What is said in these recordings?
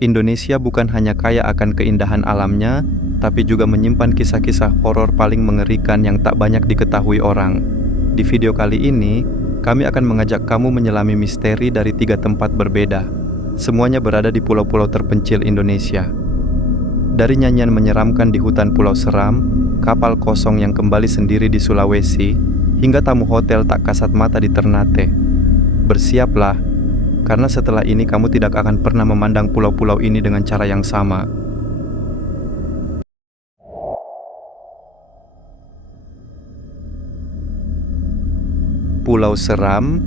Indonesia bukan hanya kaya akan keindahan alamnya, tapi juga menyimpan kisah-kisah horor paling mengerikan yang tak banyak diketahui orang. Di video kali ini, kami akan mengajak kamu menyelami misteri dari 3 tempat berbeda. Semuanya berada di pulau-pulau terpencil Indonesia. Dari nyanyian menyeramkan di hutan Pulau Seram, kapal kosong yang kembali sendiri di Sulawesi, hingga tamu hotel tak kasat mata di Ternate. Bersiaplah, karena setelah ini kamu tidak akan pernah memandang pulau-pulau ini dengan cara yang sama. Pulau Seram,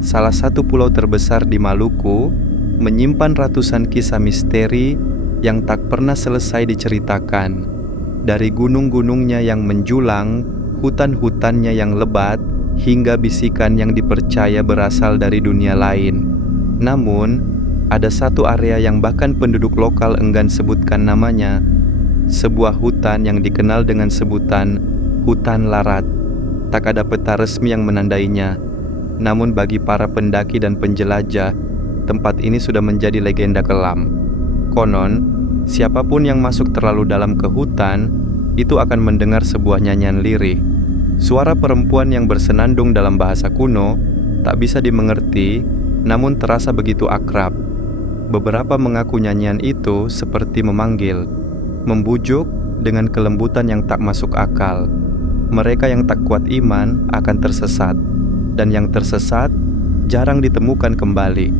salah satu pulau terbesar di Maluku, menyimpan ratusan kisah misteri yang tak pernah selesai diceritakan. Dari gunung-gunungnya yang menjulang, hutan-hutannya yang lebat, hingga bisikan yang dipercaya berasal dari dunia lain. Namun, ada satu area yang bahkan penduduk lokal enggan sebutkan namanya, sebuah hutan yang dikenal dengan sebutan hutan larat. Tak ada peta resmi yang menandainya, namun bagi para pendaki dan penjelajah, tempat ini sudah menjadi legenda kelam. Konon, siapapun yang masuk terlalu dalam ke hutan, itu akan mendengar sebuah nyanyian lirih. Suara perempuan yang bersenandung dalam bahasa kuno, tak bisa dimengerti, namun terasa begitu akrab. Beberapa mengaku nyanyian itu seperti memanggil, membujuk dengan kelembutan yang tak masuk akal. Mereka yang tak kuat iman akan tersesat, dan yang tersesat jarang ditemukan kembali.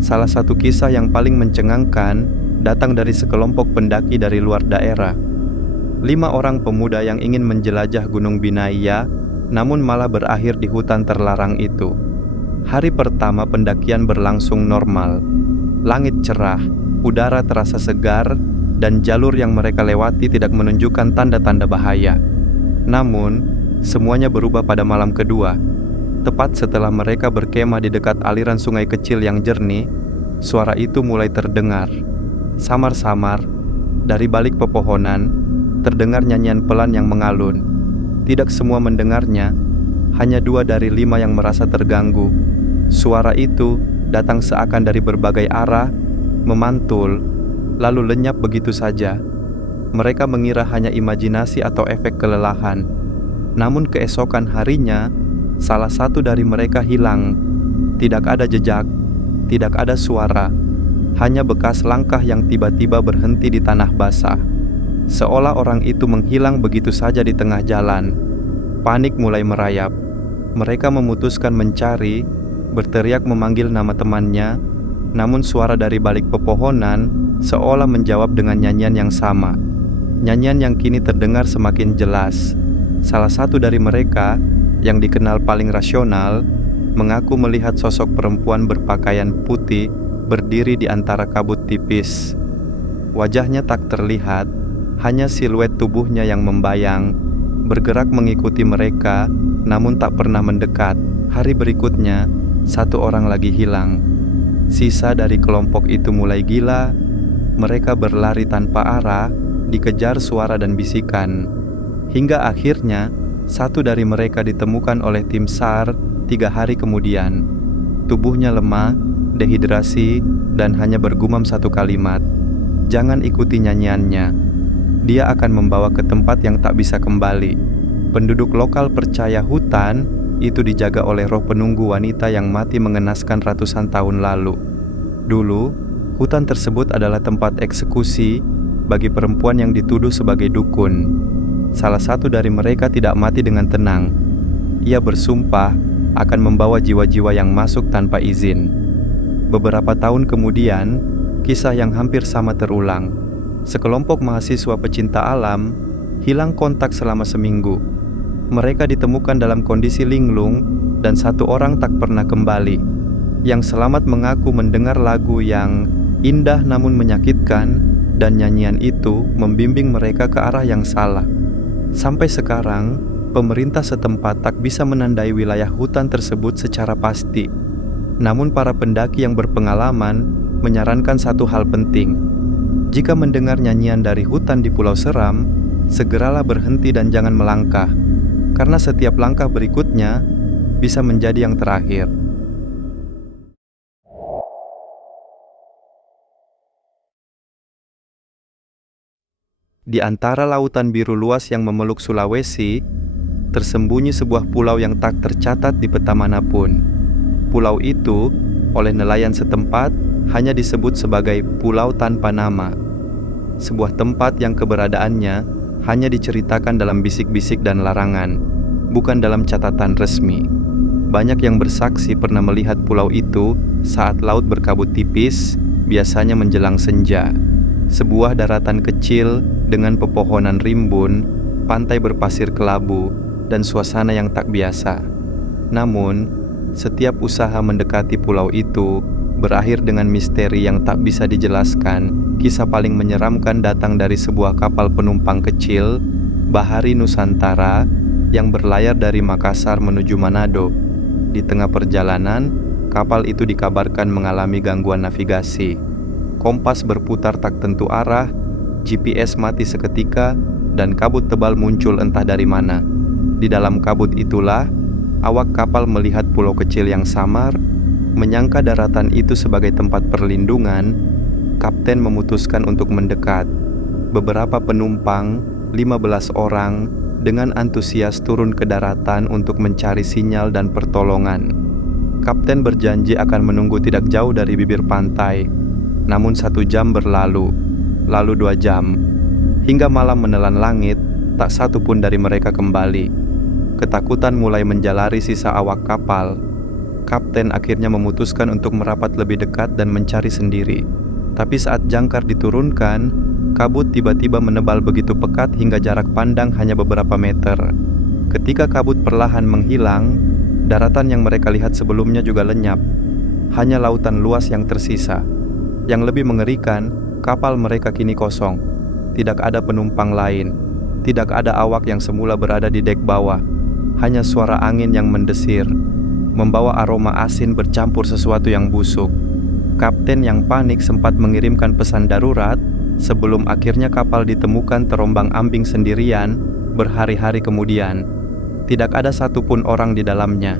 Salah satu kisah yang paling mencengangkan datang dari sekelompok pendaki dari luar daerah. 5 orang pemuda yang ingin menjelajah Gunung Binaya, namun malah berakhir di hutan terlarang itu. Hari pertama pendakian berlangsung normal. Langit cerah, udara terasa segar, dan jalur yang mereka lewati tidak menunjukkan tanda-tanda bahaya. Namun, semuanya berubah pada malam kedua. Tepat setelah mereka berkemah di dekat aliran sungai kecil yang jernih, suara itu mulai terdengar. Samar-samar, dari balik pepohonan, terdengar nyanyian pelan yang mengalun. Tidak semua mendengarnya, hanya 2 dari 5 yang merasa terganggu. Suara itu datang seakan dari berbagai arah, memantul, lalu lenyap begitu saja. Mereka mengira hanya imajinasi atau efek kelelahan. Namun keesokan harinya, salah satu dari mereka hilang. Tidak ada jejak, tidak ada suara, hanya bekas langkah yang tiba-tiba berhenti di tanah basah. Seolah orang itu menghilang begitu saja di tengah jalan. Panik mulai merayap. Mereka memutuskan mencari, berteriak memanggil nama temannya, namun suara dari balik pepohonan seolah menjawab dengan nyanyian yang sama. Nyanyian yang kini terdengar semakin jelas. Salah satu dari mereka, yang dikenal paling rasional, mengaku melihat sosok perempuan berpakaian putih berdiri di antara kabut tipis. Wajahnya tak terlihat, hanya siluet tubuhnya yang membayang, bergerak mengikuti mereka, namun tak pernah mendekat. Hari berikutnya, 1 orang lagi hilang. Sisa dari kelompok itu mulai gila. Mereka berlari tanpa arah, dikejar suara dan bisikan. Hingga akhirnya, 1 dari mereka ditemukan oleh tim SAR 3 hari kemudian. Tubuhnya lemah, dehidrasi, dan hanya bergumam 1 kalimat. Jangan ikuti nyanyiannya. Dia akan membawa ke tempat yang tak bisa kembali. Penduduk lokal percaya hutan itu dijaga oleh roh penunggu wanita yang mati mengenaskan ratusan tahun lalu. Dulu, hutan tersebut adalah tempat eksekusi bagi perempuan yang dituduh sebagai dukun. Salah satu dari mereka tidak mati dengan tenang. Ia bersumpah akan membawa jiwa-jiwa yang masuk tanpa izin. Beberapa tahun kemudian, kisah yang hampir sama terulang. Sekelompok mahasiswa pecinta alam hilang kontak selama seminggu. Mereka ditemukan dalam kondisi linglung dan 1 orang tak pernah kembali. Yang selamat mengaku mendengar lagu yang indah namun menyakitkan, dan nyanyian itu membimbing mereka ke arah yang salah. Sampai sekarang, pemerintah setempat tak bisa menandai wilayah hutan tersebut secara pasti. Namun para pendaki yang berpengalaman menyarankan satu hal penting. Jika mendengar nyanyian dari hutan di Pulau Seram, segeralah berhenti dan jangan melangkah. Karena setiap langkah berikutnya bisa menjadi yang terakhir. Di antara lautan biru luas yang memeluk Sulawesi, tersembunyi sebuah pulau yang tak tercatat di peta manapun. Pulau itu, oleh nelayan setempat, hanya disebut sebagai pulau tanpa nama. Sebuah tempat yang keberadaannya hanya diceritakan dalam bisik-bisik dan larangan, bukan dalam catatan resmi. Banyak yang bersaksi pernah melihat pulau itu saat laut berkabut tipis, biasanya menjelang senja. Sebuah daratan kecil dengan pepohonan rimbun, pantai berpasir kelabu, dan suasana yang tak biasa. Namun, setiap usaha mendekati pulau itu berakhir dengan misteri yang tak bisa dijelaskan. Kisah paling menyeramkan datang dari sebuah kapal penumpang kecil, Bahari Nusantara, yang berlayar dari Makassar menuju Manado. Di tengah perjalanan, kapal itu dikabarkan mengalami gangguan navigasi. Kompas berputar tak tentu arah, GPS mati seketika, dan kabut tebal muncul entah dari mana. Di dalam kabut itulah, awak kapal melihat pulau kecil yang samar. Menyangka daratan itu sebagai tempat perlindungan, kapten memutuskan untuk mendekat. Beberapa penumpang, 15 orang, dengan antusias turun ke daratan untuk mencari sinyal dan pertolongan. Kapten berjanji akan menunggu tidak jauh dari bibir pantai. Namun 1 jam berlalu, lalu 2 jam. Hingga malam menelan langit, tak satu pun dari mereka kembali. Ketakutan mulai menjalari sisa awak kapal. Kapten akhirnya memutuskan untuk merapat lebih dekat dan mencari sendiri. Tapi saat jangkar diturunkan, kabut tiba-tiba menebal begitu pekat hingga jarak pandang hanya beberapa meter. Ketika kabut perlahan menghilang, daratan yang mereka lihat sebelumnya juga lenyap. Hanya lautan luas yang tersisa. Yang lebih mengerikan, kapal mereka kini kosong. Tidak ada penumpang lain. Tidak ada awak yang semula berada di dek bawah. Hanya suara angin yang mendesir, membawa aroma asin bercampur sesuatu yang busuk. Kapten yang panik sempat mengirimkan pesan darurat sebelum akhirnya kapal ditemukan terombang-ambing sendirian berhari-hari kemudian. Tidak ada satupun orang di dalamnya.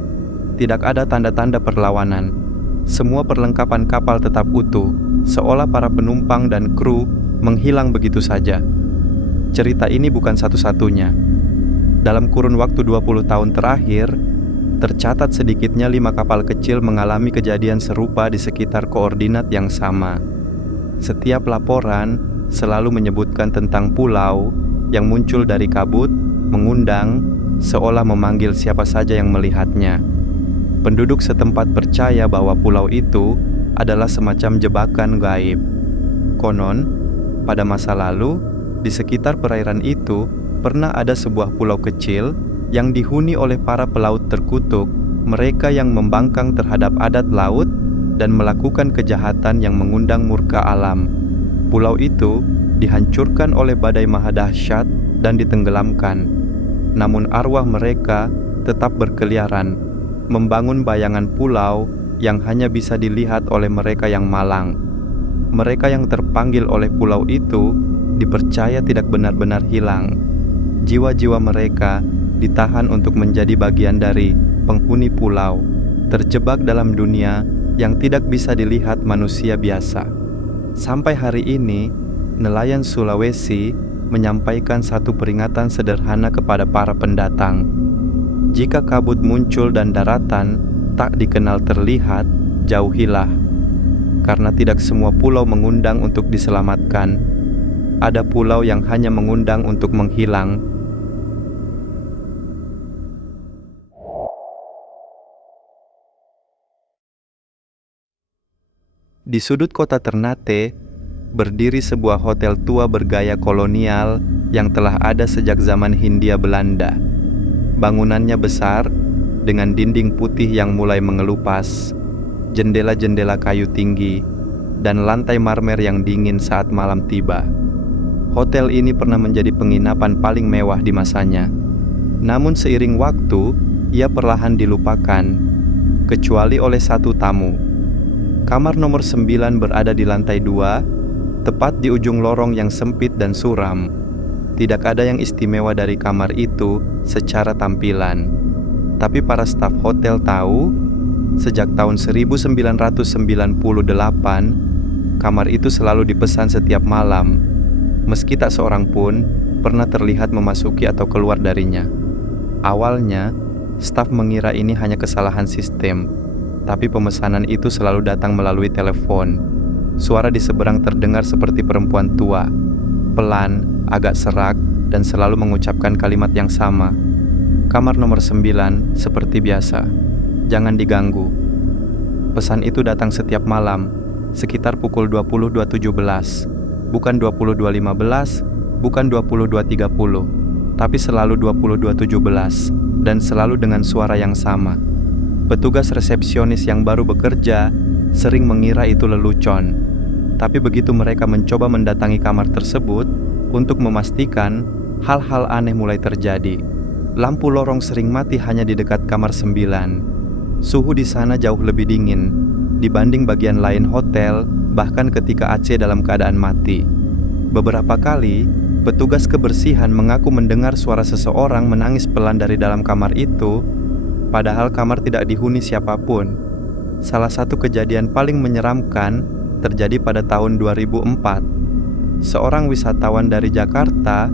Tidak ada tanda-tanda perlawanan. Semua perlengkapan kapal tetap utuh, seolah para penumpang dan kru menghilang begitu saja. Cerita ini bukan satu-satunya. Dalam kurun waktu 20 tahun terakhir, tercatat sedikitnya 5 kapal kecil mengalami kejadian serupa di sekitar koordinat yang sama. Setiap laporan selalu menyebutkan tentang pulau yang muncul dari kabut, mengundang, seolah memanggil siapa saja yang melihatnya. Penduduk setempat percaya bahwa pulau itu adalah semacam jebakan gaib. Konon, pada masa lalu, di sekitar perairan itu pernah ada sebuah pulau kecil yang dihuni oleh para pelaut terkutuk, mereka yang membangkang terhadap adat laut dan melakukan kejahatan yang mengundang murka alam. Pulau itu dihancurkan oleh badai mahadahsyat dan ditenggelamkan. Namun arwah mereka tetap berkeliaran, membangun bayangan pulau yang hanya bisa dilihat oleh mereka yang malang. Mereka yang terpanggil oleh pulau itu dipercaya tidak benar-benar hilang. Jiwa-jiwa mereka ditahan untuk menjadi bagian dari penghuni pulau, terjebak dalam dunia yang tidak bisa dilihat manusia biasa. Sampai hari ini, nelayan Sulawesi menyampaikan satu peringatan sederhana kepada para pendatang. Jika kabut muncul dan daratan tak dikenal terlihat, jauhilah. Karena tidak semua pulau mengundang untuk diselamatkan. Ada pulau yang hanya mengundang untuk menghilang. Di sudut kota Ternate, berdiri sebuah hotel tua bergaya kolonial yang telah ada sejak zaman Hindia Belanda. Bangunannya besar, dengan dinding putih yang mulai mengelupas, jendela-jendela kayu tinggi, dan lantai marmer yang dingin saat malam tiba. Hotel ini pernah menjadi penginapan paling mewah di masanya. Namun seiring waktu, ia perlahan dilupakan, kecuali oleh satu tamu. Kamar nomor 9 berada di lantai 2, tepat di ujung lorong yang sempit dan suram. Tidak ada yang istimewa dari kamar itu secara tampilan. Tapi para staf hotel tahu, sejak tahun 1998, kamar itu selalu dipesan setiap malam. meski tak seorang pun pernah terlihat memasuki atau keluar darinya. Awalnya, staf mengira ini hanya kesalahan sistem, tapi pemesanan itu selalu datang melalui telepon. Suara di seberang terdengar seperti perempuan tua, pelan, agak serak, dan selalu mengucapkan kalimat yang sama. Kamar nomor 9, seperti biasa. Jangan diganggu. Pesan itu datang setiap malam, sekitar pukul 22.17. Bukan 22.15, bukan 22.30, tapi selalu 22.17, dan selalu dengan suara yang sama. Petugas resepsionis yang baru bekerja sering mengira itu lelucon. Tapi begitu mereka mencoba mendatangi kamar tersebut untuk memastikan, hal-hal aneh mulai terjadi. Lampu lorong sering mati hanya di dekat kamar 9. Suhu di sana jauh lebih dingin dibanding bagian lain hotel, bahkan ketika AC dalam keadaan mati. Beberapa kali, petugas kebersihan mengaku mendengar suara seseorang menangis pelan dari dalam kamar itu, padahal kamar tidak dihuni siapapun. Salah satu kejadian paling menyeramkan terjadi pada tahun 2004. Seorang wisatawan dari Jakarta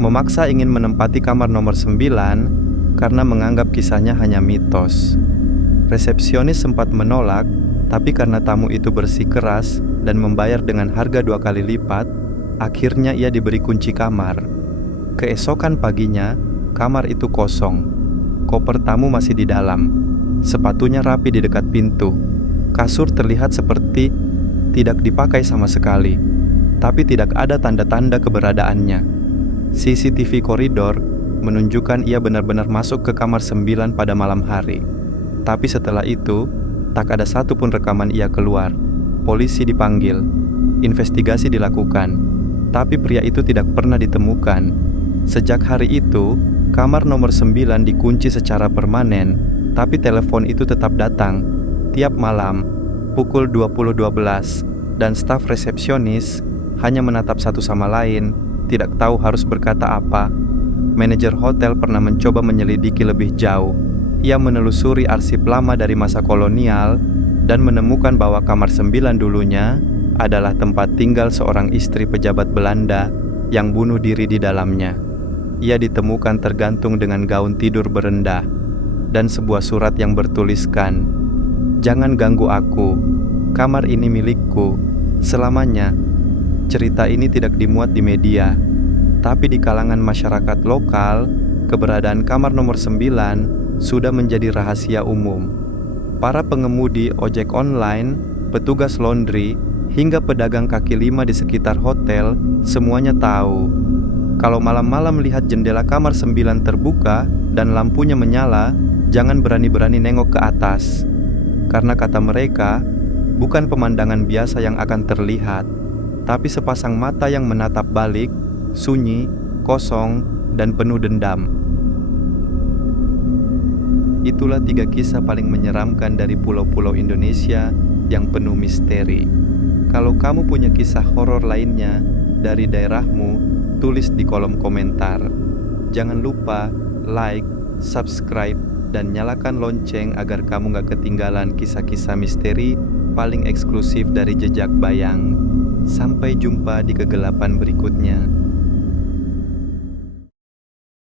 memaksa ingin menempati kamar nomor 9 karena menganggap kisahnya hanya mitos. Resepsionis sempat menolak, tapi karena tamu itu bersikeras dan membayar dengan harga 2 kali lipat, akhirnya ia diberi kunci kamar. Keesokan paginya, kamar itu kosong. Koper tamu masih di dalam. Sepatunya rapi di dekat pintu. Kasur terlihat seperti tidak dipakai sama sekali, tapi tidak ada tanda-tanda keberadaannya. CCTV koridor menunjukkan ia benar-benar masuk ke kamar 9 pada malam hari. Tapi setelah itu, tak ada satupun rekaman ia keluar. Polisi dipanggil, investigasi dilakukan, tapi pria itu tidak pernah ditemukan. Sejak hari itu, kamar nomor 9 dikunci secara permanen, tapi telepon itu tetap datang tiap malam pukul 20.12, dan staf resepsionis hanya menatap satu sama lain, tidak tahu harus berkata apa. Manajer hotel pernah mencoba menyelidiki lebih jauh. Ia menelusuri arsip lama dari masa kolonial dan menemukan bahwa kamar 9 dulunya adalah tempat tinggal seorang istri pejabat Belanda yang bunuh diri di dalamnya. Ia ditemukan tergantung dengan gaun tidur berendah dan sebuah surat yang bertuliskan, "Jangan ganggu aku, kamar ini milikku selamanya." Cerita ini tidak dimuat di media, tapi di kalangan masyarakat lokal, keberadaan kamar nomor 9 sudah menjadi rahasia umum. Para pengemudi ojek online, petugas laundry, hingga pedagang kaki lima di sekitar hotel, semuanya tahu. Kalau malam-malam lihat jendela kamar 9 terbuka dan lampunya menyala, jangan berani-berani nengok ke atas. Karena kata mereka, bukan pemandangan biasa yang akan terlihat, tapi sepasang mata yang menatap balik, sunyi, kosong, dan penuh dendam. Itulah 3 kisah paling menyeramkan dari pulau-pulau Indonesia yang penuh misteri. Kalau kamu punya kisah horor lainnya dari daerahmu, tulis di kolom komentar. Jangan lupa like, subscribe, dan nyalakan lonceng agar kamu gak ketinggalan kisah-kisah misteri paling eksklusif dari Jejak Bayang. Sampai jumpa di kegelapan berikutnya.